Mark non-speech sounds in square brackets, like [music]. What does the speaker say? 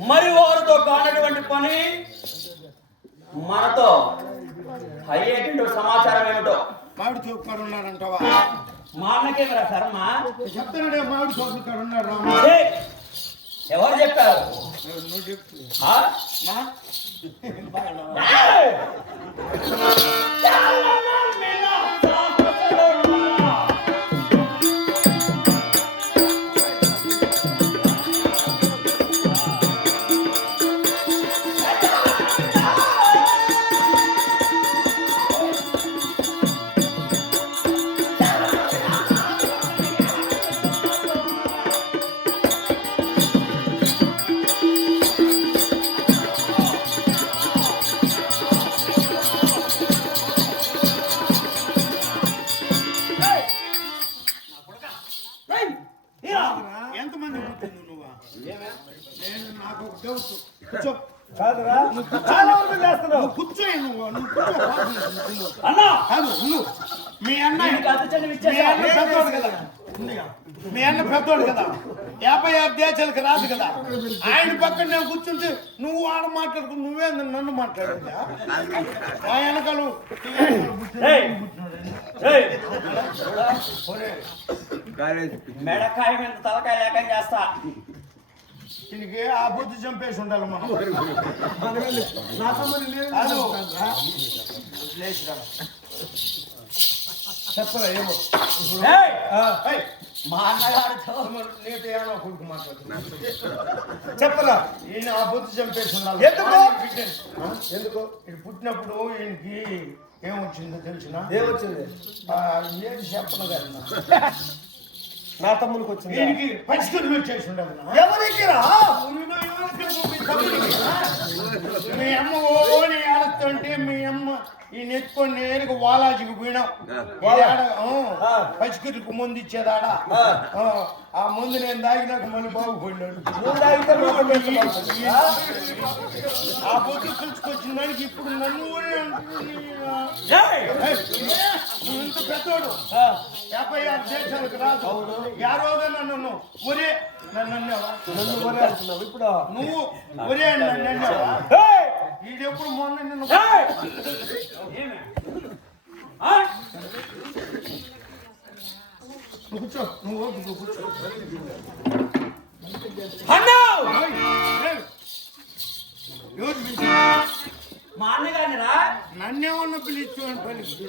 మరి వారితో కానటువంటి పని మనతో. అయ్యేటువంటి సమాచారం ఏమిటో? మామిడి చోపు కాడ ఉన్నారంటావా మా అన్నకేమరా కర్మ చెప్తాడే మామిడి చోపు కాడ రామ. ఎవరు చెప్పారు? నువ్వు చెప్పు. ఆ? నా? ఎంతమంది నువ్వు? నేను నాకు ఒక డౌట్ కూర్చో. కాదురా. చాలా వరకు చేస్తున్నావు. నువ్వు కూర్చో నువ్వు. నువ్వు కూర్చో. కూర్చో. అన్నా. కాదు నువ్వు మీ అన్న మీ? అన్న పెద్దోడు కదా. మీ అన్న పెద్దోడు కదా. యాభై ఆరు దేశాలకు రాదు కదా. ఆయన పక్కన నేను కూర్చుంటే నువ్వు ఆడ మాట్లాడుకు నువ్వే నన్ను మాట్లాడిందా ఆ? వెనకాలు! మెడకాయ మీద తలకాయ లేక చేస్తా? దీనికి ఆ బుద్ధి చంపేసి ఉండాలి మనం. నా తమ్ముడు చెప్పరా ఏమో. మా అన్నగారితో నీతో ఏమో కొడుకు మాట్లాడుతున్నా చెప్పరా? ఈయన ఆ బుద్ధి చంపేసి ఉండాలి. ఎందుకు? ఎందుకు? ఇది పుట్టినప్పుడు ఈయనకి ఏమొచ్చిందో తెలిసిన? ఏమొచ్చింది? ఏది చెప్పను కదా [laughs] నా తమ్ముడికి వచ్చింది ఈయనకి పరిస్థితులు పెట్టేసి ఉండాలి నా. ఎవరికి రా? మీ అమ్మ ఓని ఆడుతుంటే మీ అమ్మ ఈ నెత్తుకొని నేరుగా వాలాజికి పోయినాం. ఆ. పచ్చికరికి ముందు ఇచ్చేదాడా? ఆ. ఆ, ఆ ముందు నేను దాగినాక మళ్ళీ బాగుపోయినాడు. ఆ? పొద్దు పిలుచుకొచ్చిన దానికి ఇప్పుడు నన్ను ఇంత పెద్దోడు. ఆ, యాభై ఆరు దేశాలకు రాదు. యా రోజైనా నన్ను ఒరే నన్ను అన్నావా? నన్ను ఒరే అంటున్నావు. ఇప్పుడు? నువ్వు ఒరే నన్ను అన్నావా? ఏయ్! ఈడెప్పుడు మొన్న నిన్ను కూర్చో నువ్వు కూర్చో? మా అన్నగారిని రా. నన్నేమన్నా పిలిచావు అని పలికి.